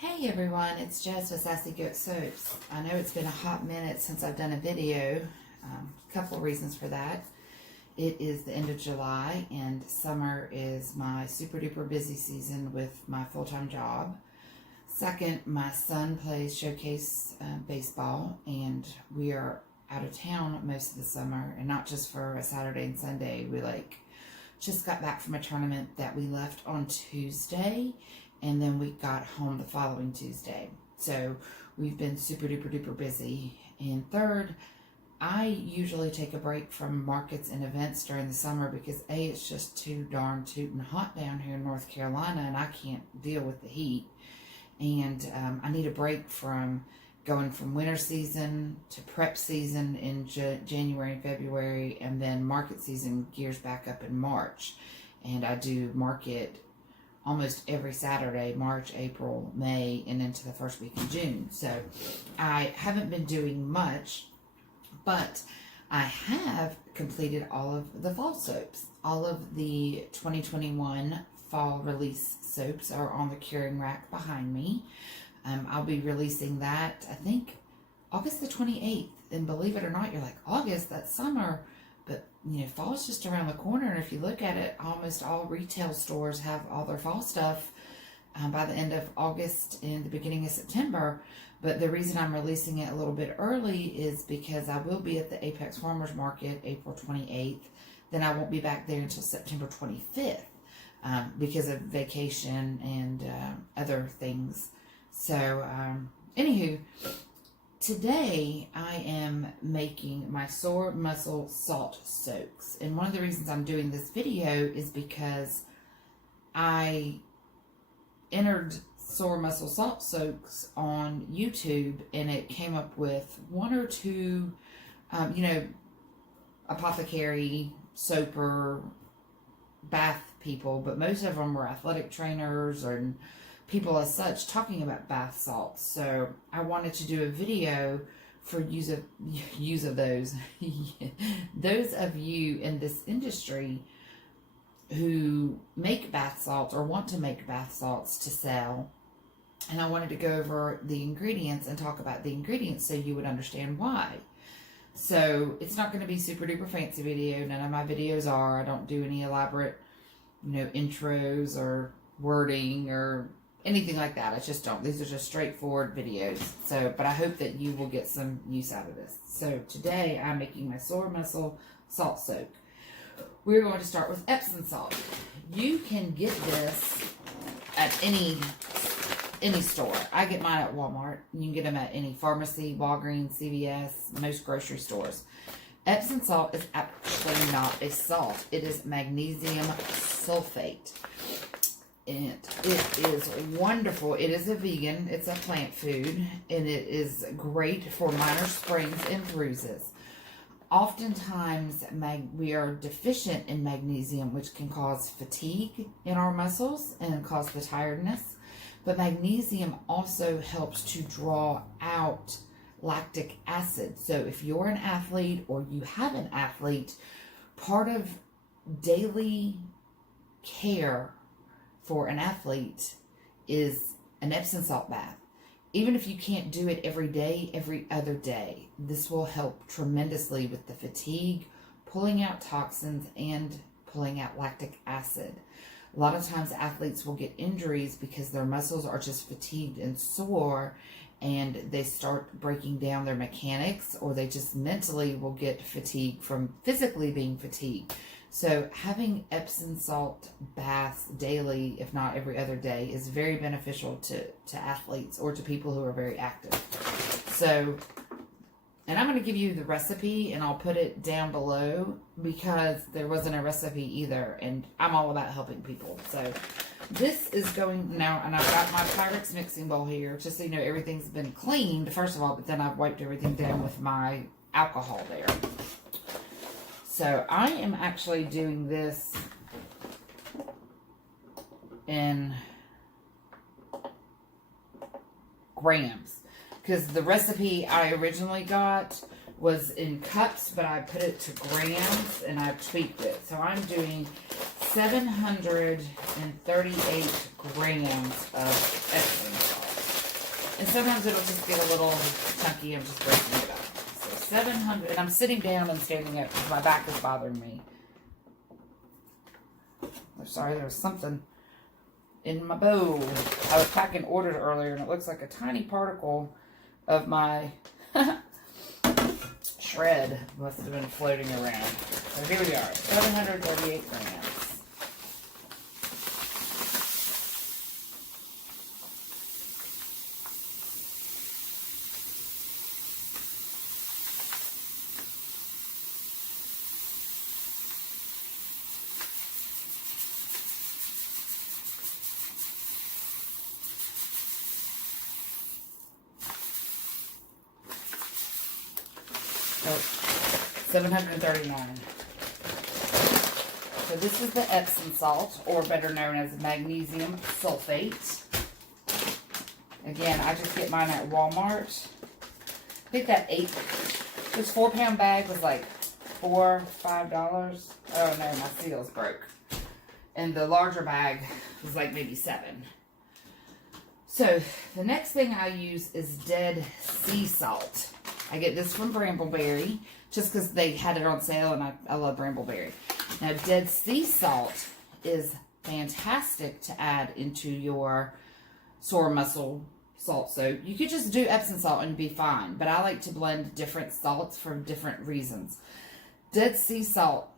Hey everyone, it's Jess with Sassy Goat Soaps. I know it's been a hot minute since I've done a video. A couple of reasons for that. It is the end of July and summer is my super duper busy season with my full-time job. Second, my son plays showcase baseball and we are out of town most of the summer, and not just for a Saturday and Sunday. We just got back from a tournament that we left on Tuesday, and then we got home the following Tuesday. So we've been super duper duper busy. And third, I usually take a break from markets and events during the summer because A, it's just too darn tootin' hot down here in North Carolina and I can't deal with the heat. And I need a break from going from winter season to prep season in January and February, and then market season gears back up in March. And I do market almost every Saturday, March, April, May, and into the first week of June. So I haven't been doing much, but I have completed all of the fall soaps. All of the 2021 fall release soaps are on the curing rack behind me. I'll be releasing that, I think, August the 28th. And believe it or not, you're like, August, that's summer. But, you know, fall's just around the corner. And if you look at it, almost all retail stores have all their fall stuff by the end of August and the beginning of September. But the reason I'm releasing it a little bit early is because I will be at the Apex Farmers Market April 28th. Then I won't be back there until September 25th because of vacation and other things. So, anywho, today I am making my sore muscle salt soaks. And one of the reasons I'm doing this video is because I entered sore muscle salt soaks on YouTube and it came up with one or two, apothecary, soaper, bath people, but most of them were athletic trainers and people as such talking about bath salts. So I wanted to do a video for use of those those of you in this industry who make bath salts or want to make bath salts to sell. And I wanted to go over the ingredients and talk about the ingredients so you would understand why. So it's not going to be super duper fancy video. None of my videos are. I don't do any elaborate, intros or wording or anything like that. I just don't. These are just straightforward videos. So, but I hope that you will get some use out of this. So today I'm making my sore muscle salt soak. We're going to start with Epsom salt. You can get this at any store. I get mine at Walmart. You can get them at any pharmacy, Walgreens, CVS, most grocery stores. Epsom salt is actually not a salt. It is magnesium sulfate. And it is wonderful. It is a vegan. It's a plant food. And it is great for minor sprains and bruises. Oftentimes, we are deficient in magnesium, which can cause fatigue in our muscles and cause the tiredness. But magnesium also helps to draw out lactic acid. So if you're an athlete or you have an athlete, part of daily care for an athlete is an Epsom salt bath. Even if you can't do it every day, every other day, this will help tremendously with the fatigue, pulling out toxins, and pulling out lactic acid. A lot of times athletes will get injuries because their muscles are just fatigued and sore, and they start breaking down their mechanics, or they just mentally will get fatigued from physically being fatigued. So having Epsom salt baths daily, if not every other day, is very beneficial to athletes or to people who are very active. So, and I'm going to give you the recipe and I'll put it down below because there wasn't a recipe either, and I'm all about helping people. So this is going now, and I've got my Pyrex mixing bowl here just so you know everything's been cleaned, first of all, but then I've wiped everything down with my alcohol there. So I am actually doing this in grams because the recipe I originally got was in cups, but I put it to grams and I've tweaked it. So I'm doing 738 grams of Epsom salt. And sometimes it'll just get a little chunky. I'm just breaking it up. So 700, and I'm sitting down and standing up because my back is bothering me. I'm sorry, there was something in my bowl. I was packing orders earlier, and it looks like a tiny particle of my shred must have been floating around. So here we are, 738 grams. Oh, 739. So this is the Epsom salt, or better known as magnesium sulfate. Again, I just get mine at Walmart. I think that this 4-pound bag was like $4, $5. Oh no, my seals broke. And the larger bag was like maybe $7. So the next thing I use is Dead Sea Salt. I get this from Brambleberry just because they had it on sale, and I love Brambleberry. Now, Dead Sea Salt is fantastic to add into your sore muscle salt soap. You could just do Epsom salt and be fine, but I like to blend different salts for different reasons. Dead Sea Salt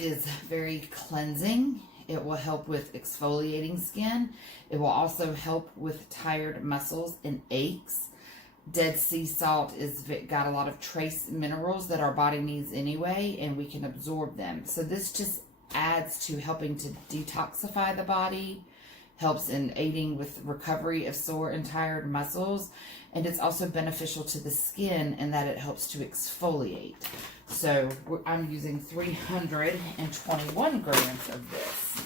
is very cleansing. It will help with exfoliating skin. It will also help with tired muscles and aches. Dead Sea Salt is got a lot of trace minerals that our body needs anyway, and we can absorb them. So this just adds to helping to detoxify the body, helps in aiding with recovery of sore and tired muscles, and it's also beneficial to the skin in that it helps to exfoliate. So I'm using 321 grams of this.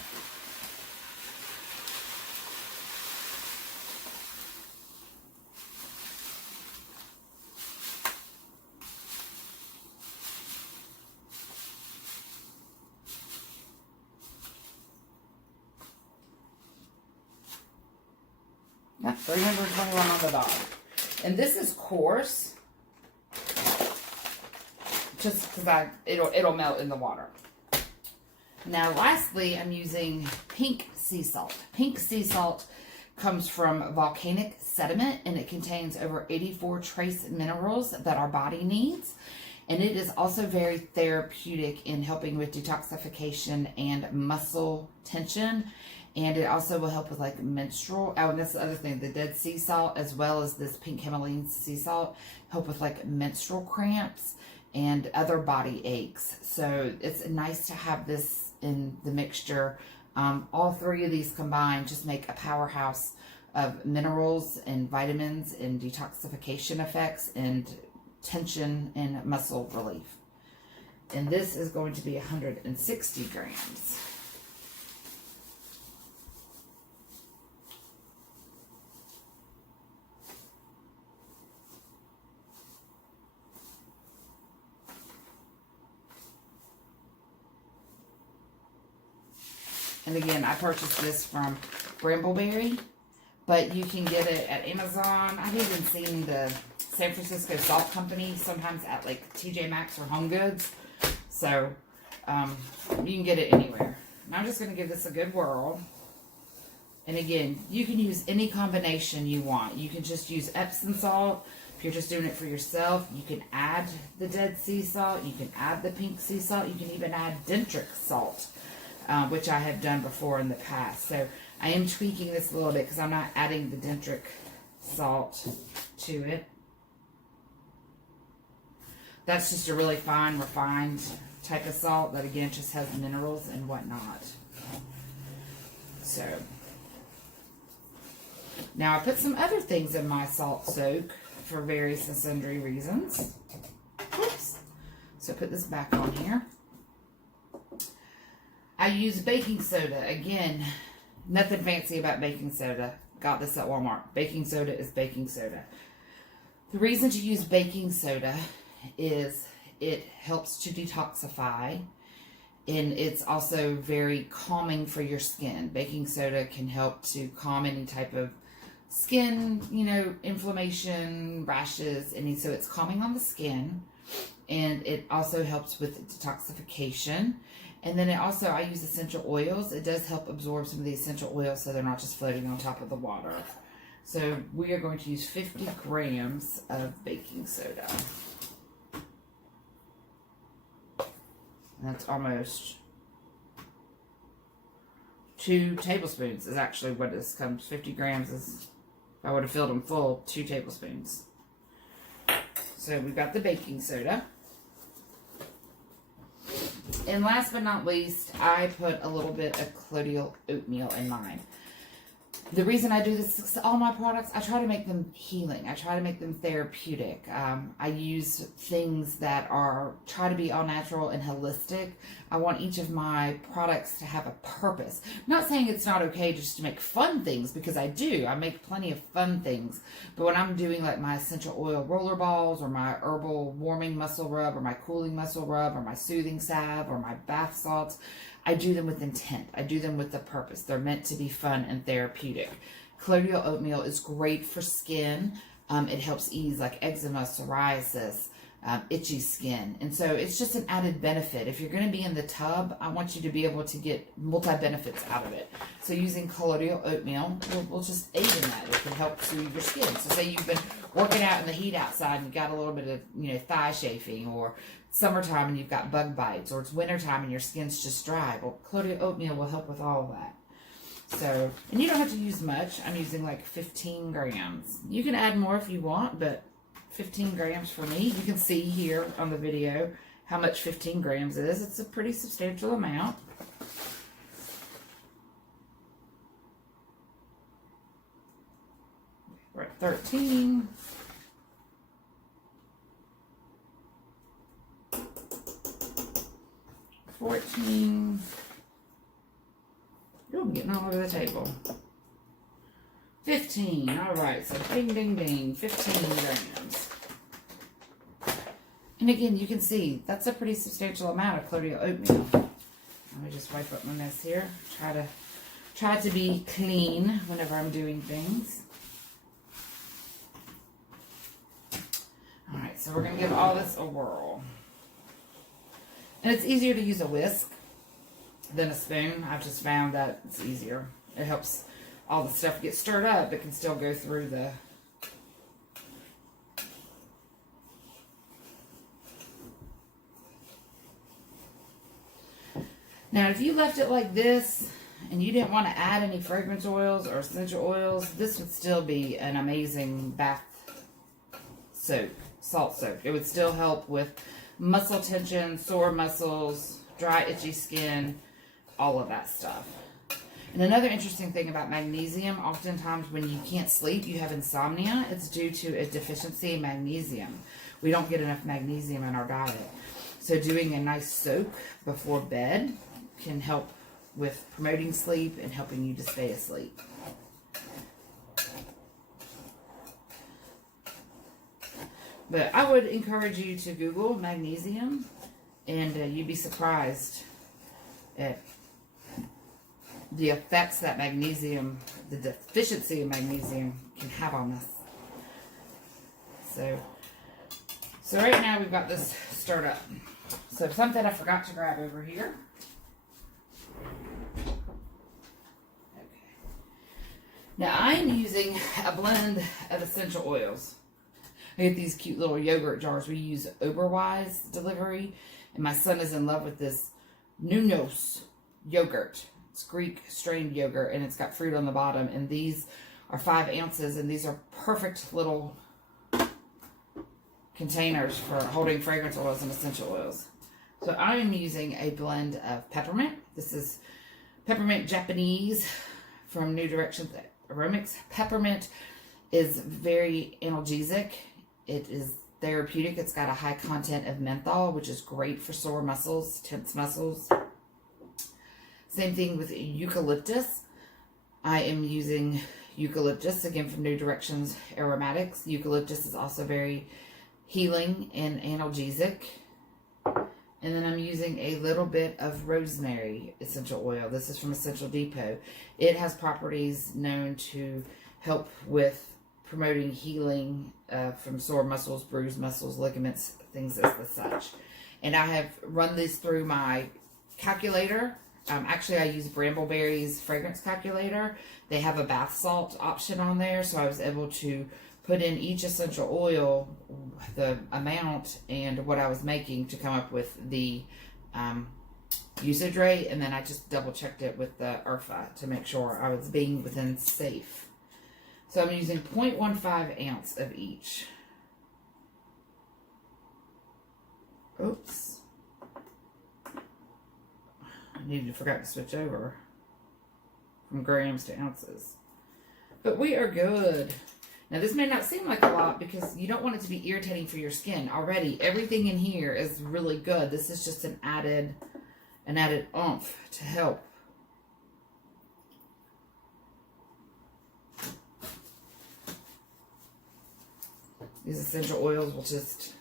Yep, 321 on the dot. And this is coarse, just because it'll melt in the water. Now, lastly, I'm using pink sea salt. Pink sea salt comes from volcanic sediment, and it contains over 84 trace minerals that our body needs. And it is also very therapeutic in helping with detoxification and muscle tension. And it also will help with like menstrual, oh, and that's the other thing, the Dead Sea Salt as well as this pink Himalayan Sea Salt help with like menstrual cramps and other body aches. So it's nice to have this in the mixture. All three of these combined just make a powerhouse of minerals and vitamins and detoxification effects and tension and muscle relief. And this is going to be 160 grams. And again, I purchased this from Brambleberry, but you can get it at Amazon. I've even seen the San Francisco Salt Company sometimes at like TJ Maxx or Home Goods. So you can get it anywhere. And I'm just going to give this a good whirl. And again, you can use any combination you want. You can just use Epsom salt. If you're just doing it for yourself, you can add the Dead Sea Salt. You can add the pink sea salt. You can even add dentric salt, which I have done before in the past. So I am tweaking this a little bit because I'm not adding the dentric salt to it. That's just a really fine, refined type of salt that, again, just has minerals and whatnot. So, now I put some other things in my salt soak for various and sundry reasons. Oops. So put this back on here. I use baking soda. Again, nothing fancy about baking soda. Got this at Walmart. Baking soda is baking soda. The reason to use baking soda is it helps to detoxify, and it's also very calming for your skin. Baking soda can help to calm any type of skin, inflammation, rashes, and so it's calming on the skin, and it also helps with detoxification. And then I use essential oils. It does help absorb some of the essential oils so they're not just floating on top of the water. So we are going to use 50 grams of baking soda. That's almost 2 tablespoons is actually what this comes. 50 grams is, if I would have filled them full, 2 tablespoons. So we've got the baking soda. And last but not least, I put a little bit of colloidal oatmeal in mine. The reason I do this is all my products, I try to make them healing. I try to make them therapeutic. I use things that try to be all natural and holistic. I want each of my products to have a purpose. I'm not saying it's not okay just to make fun things, because I do. I make plenty of fun things. But when I'm doing like my essential oil roller balls, or my herbal warming muscle rub, or my cooling muscle rub, or my soothing salve, or my bath salts, I do them with intent. I do them with a purpose. They're meant to be fun and therapeutic. Colloidal oatmeal is great for skin. It helps ease like eczema, psoriasis, itchy skin. And so it's just an added benefit. If you're going to be in the tub, I want you to be able to get multi-benefits out of it. So using colloidal oatmeal will just aid in that. It can help soothe your skin. So say you've been working out in the heat outside and you got a little bit of thigh chafing, or summertime and you've got bug bites, or it's wintertime and your skin's just dry. Well, colloidal oatmeal will help with all of that. So, and you don't have to use much. I'm using like 15 grams. You can add more if you want, but 15 grams for me. You can see here on the video how much 15 grams is. It's a pretty substantial amount. We're at 13. 14. Oh, I'm getting all over the table. 15. All right, so ding, ding, ding. 15 grams. And again, you can see that's a pretty substantial amount of colloidal oatmeal. Let me just wipe up my mess here. Try to be clean whenever I'm doing things. All right, so we're going to give all this a whirl. And it's easier to use a whisk than a spoon. I've just found that it's easier. It helps all the stuff get stirred up. It can still go through the... Now, if you left it like this and you didn't want to add any fragrance oils or essential oils, this would still be an amazing bath soak, salt soak. It would still help with muscle tension, sore muscles, dry, itchy skin, all of that stuff. And another interesting thing about magnesium, oftentimes when you can't sleep, you have insomnia, it's due to a deficiency in magnesium. We don't get enough magnesium in our diet. So doing a nice soak before bed can help with promoting sleep and helping you to stay asleep. But I would encourage you to Google magnesium, and you'd be surprised at the effects that magnesium, the deficiency of magnesium, can have on us. So right now we've got this stirred up. So something I forgot to grab over here. Okay. Now I'm using a blend of essential oils. I get these cute little yogurt jars. We use Oberweis delivery, and my son is in love with this Nunos yogurt. It's Greek strained yogurt, and it's got fruit on the bottom, and these are 5 ounces, and these are perfect little containers for holding fragrance oils and essential oils. So I am using a blend of peppermint. This is Peppermint Japanese from New Directions Aromics. Peppermint is very analgesic. It is therapeutic. It's got a high content of menthol, which is great for sore muscles, tense muscles. Same thing with eucalyptus. I am using eucalyptus, again from New Directions Aromatics. Eucalyptus is also very healing and analgesic. And then I'm using a little bit of rosemary essential oil. This is from Essential Depot. It has properties known to help with promoting healing from sore muscles, bruised muscles, ligaments, things as the such. And I have run this through my calculator. Actually, I use Brambleberry's fragrance calculator. They have a bath salt option on there, so I was able to put in each essential oil, the amount, and what I was making to come up with the usage rate, and then I just double checked it with the IRFA to make sure I was being within safe. So I'm using 0.15 ounce of each. Oops. I forgot to switch over from grams to ounces. But we are good. Now this may not seem like a lot because you don't want it to be irritating for your skin. Already, everything in here is really good. This is just an added oomph to help. These essential oils will just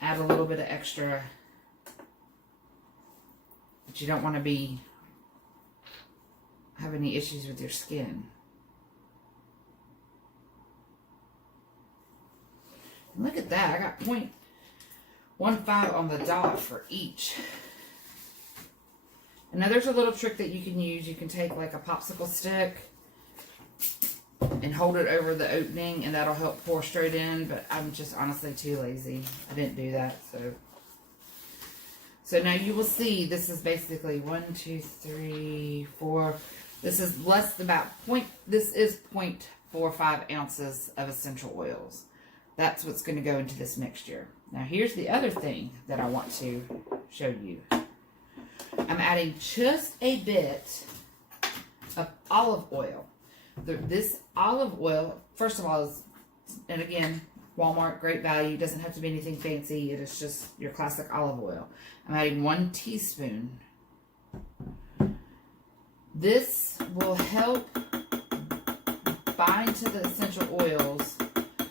add a little bit of extra. But you don't want to have any issues with your skin. And look at that. I got 0.15 on the dot for each. And now there's a little trick that you can use. You can take like a popsicle stick and hold it over the opening, and that'll help pour straight in. But I'm just honestly too lazy. I didn't do that. So now you will see this is basically 1, 2, 3, 4. This is this is 0.45 ounces of essential oils. That's what's going to go into this mixture. Now here's the other thing that I want to show you. I'm adding just a bit of olive oil. This olive oil, first of all, and again, Walmart, great value. Doesn't have to be anything fancy. It is just your classic olive oil. I'm adding 1 teaspoon. This will help bind to the essential oils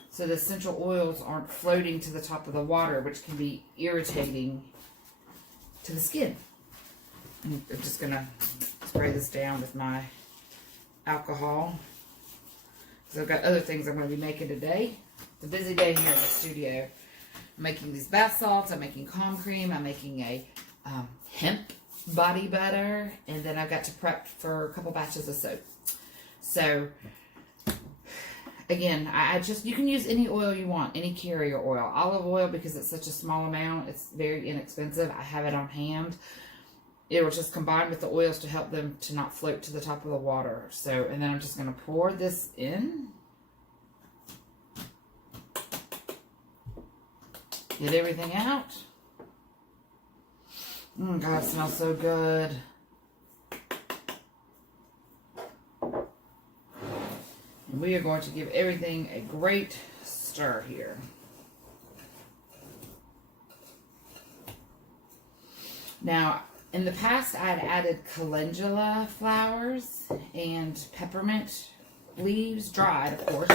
so the essential oils aren't floating to the top of the water, which can be irritating to the skin. I'm just going to spray this down with my alcohol. So I've got other things I'm going to be making today. It's a busy day here in the studio. I'm making these bath salts. I'm making calm cream. I'm making a hemp body butter. And then I've got to prep for a couple batches of soap. So, again, you can use any oil you want, any carrier oil. Olive oil, because it's such a small amount, it's very inexpensive. I have it on hand. It will just combine with the oils to help them to not float to the top of the water. So, and then I'm just going to pour this in. Get everything out. Oh, God, it smells so good. And we are going to give everything a great stir here. Now, in the past, I had added calendula flowers and peppermint leaves, dried, of course,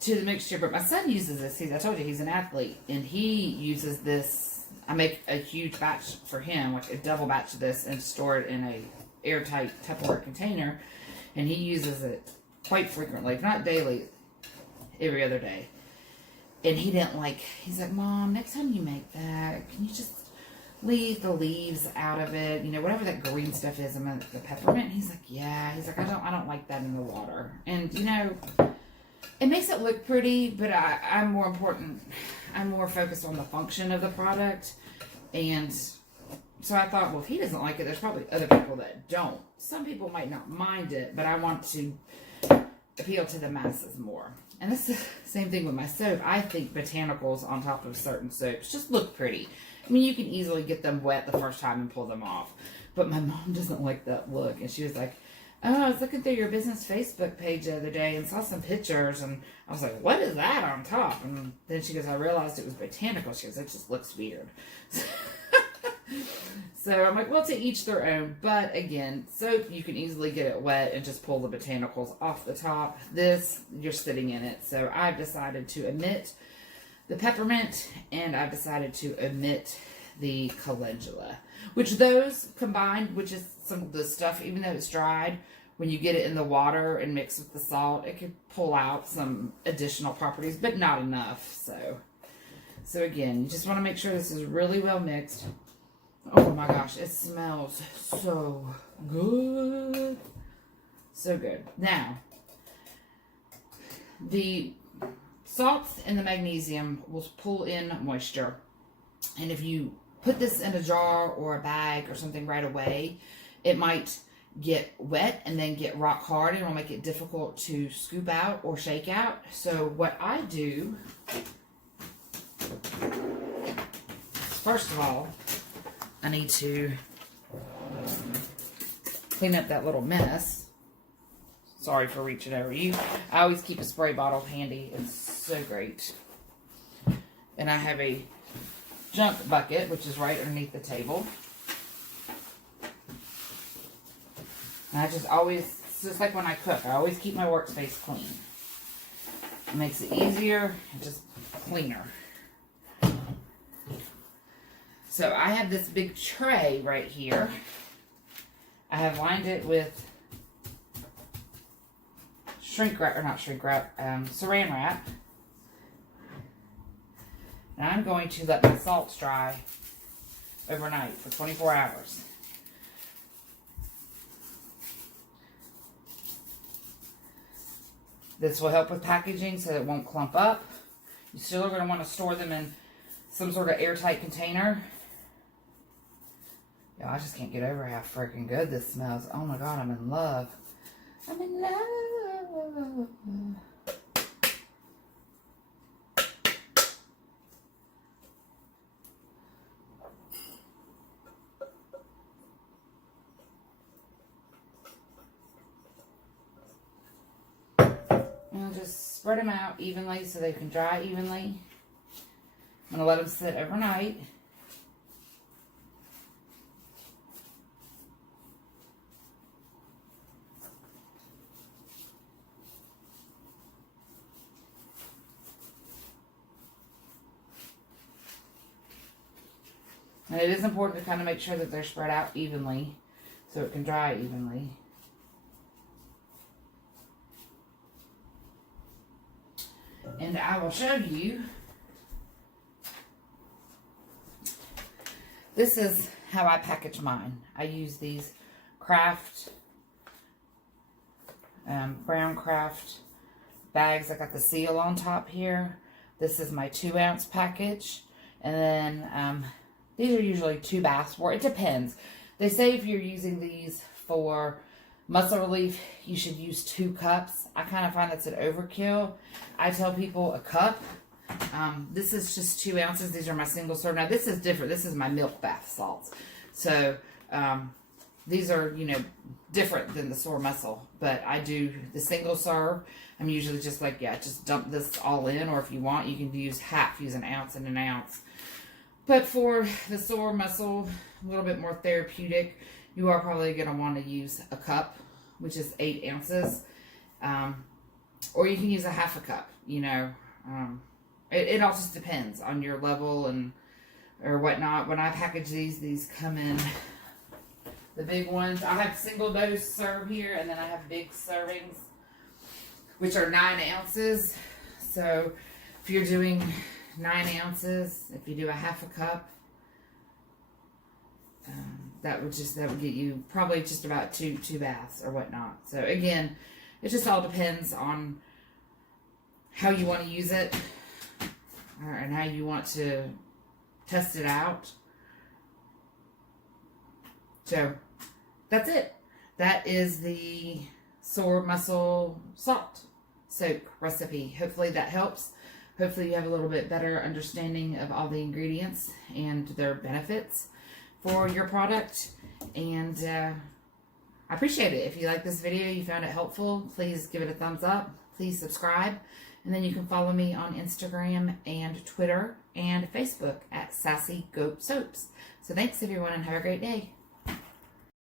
to the mixture. But my son uses this. I told you, he's an athlete, and he uses this. I make a huge batch for him, like a double batch of this, and store it in a airtight Tupperware container, and he uses it quite frequently, if not daily, every other day. And he didn't like, he's like, Mom, next time you make that, can you just leave the leaves out of it? You know, whatever that green stuff is, the peppermint. He's like, yeah. He's like, I don't like that in the water. And, you know, it makes it look pretty, but I'm more focused on the function of the product. And so I thought, well, if he doesn't like it, there's probably other people that don't. Some people might not mind it, but I want to appeal to the masses more. And that's the same thing with my soap. I think botanicals on top of certain soaps just look pretty. I mean, you can easily get them wet the first time and pull them off. But my mom doesn't like that look. And she was like, oh, I was looking through your business Facebook page the other day and saw some pictures. And I was like, what is that on top? And then she goes, I realized it was botanical. She goes, it just looks weird. So I'm like, well, to each their own. But again, soap, you can easily get it wet and just pull the botanicals off the top. This, you're sitting in it. So I've decided to omit the peppermint, and I've decided to omit the calendula. Which those combined, which is some of the stuff, even though it's dried, when you get it in the water and mix with the salt, it could pull out some additional properties, but not enough. So again, you just want to make sure this is really well mixed. Oh my gosh, it smells so good. So good. Now, the salts and the magnesium will pull in moisture. And if you put this in a jar or a bag or something right away, it might get wet and then get rock hard, and it will make it difficult to scoop out or shake out. So what I do, first of all, I need to clean up that little mess. Sorry for reaching over you. I always keep a spray bottle handy. It's so great. And I have a junk bucket, which is right underneath the table. And I just always, it's just like when I cook, I always keep my workspace clean. It makes it easier and just cleaner. So I have this big tray right here. I have lined it with shrink wrap, or not shrink wrap, saran wrap. And I'm going to let my salts dry overnight for 24 hours. This will help with packaging so it won't clump up. You still are going to want to store them in some sort of airtight container. Yeah, I just can't get over how freaking good this smells. Oh my God, I'm in love. I'm in love. And just spread them out evenly so they can dry evenly. I'm going to let them sit overnight. And it is important to kind of make sure that they're spread out evenly so it can dry evenly. And I will show you. This is how I package mine. I use these Kraft, brown Kraft bags. I got the seal on top here. This is my 2-ounce package. And then these are usually 2 baths worth. It depends. They say if you're using these for muscle relief, you should use 2 cups. I kind of find that's an overkill. I tell people a cup. This is just 2 ounces. These are my single serve. Now this is different. This is my milk bath salts. So these are, you know, different than the sore muscle. But I do the single serve. I'm usually just like, yeah, just dump this all in. Or if you want, you can use half. Use an ounce and an ounce. But for the sore muscle, a little bit more therapeutic, you are probably going to want to use a cup, which is 8 ounces. Or you can use a half a cup, you know. It all just depends on your level and or whatnot. When I package these come in the big ones. I have single dose serve here, and then I have big servings, which are 9 ounces. So if you're doing 9 ounces, if you do a half a cup, that would get you probably just about two baths or whatnot. So again, it just all depends on how you want to use it and how you want to test it out. So that's it. That is the sore muscle salt soak recipe. Hopefully that helps. Hopefully you have a little bit better understanding of all the ingredients and their benefits for your product. And I appreciate it. If you like this video, you found it helpful, please give it a thumbs up. Please subscribe. And then you can follow me on Instagram and Twitter and Facebook at Sassy Goat Soaps. So thanks everyone and have a great day.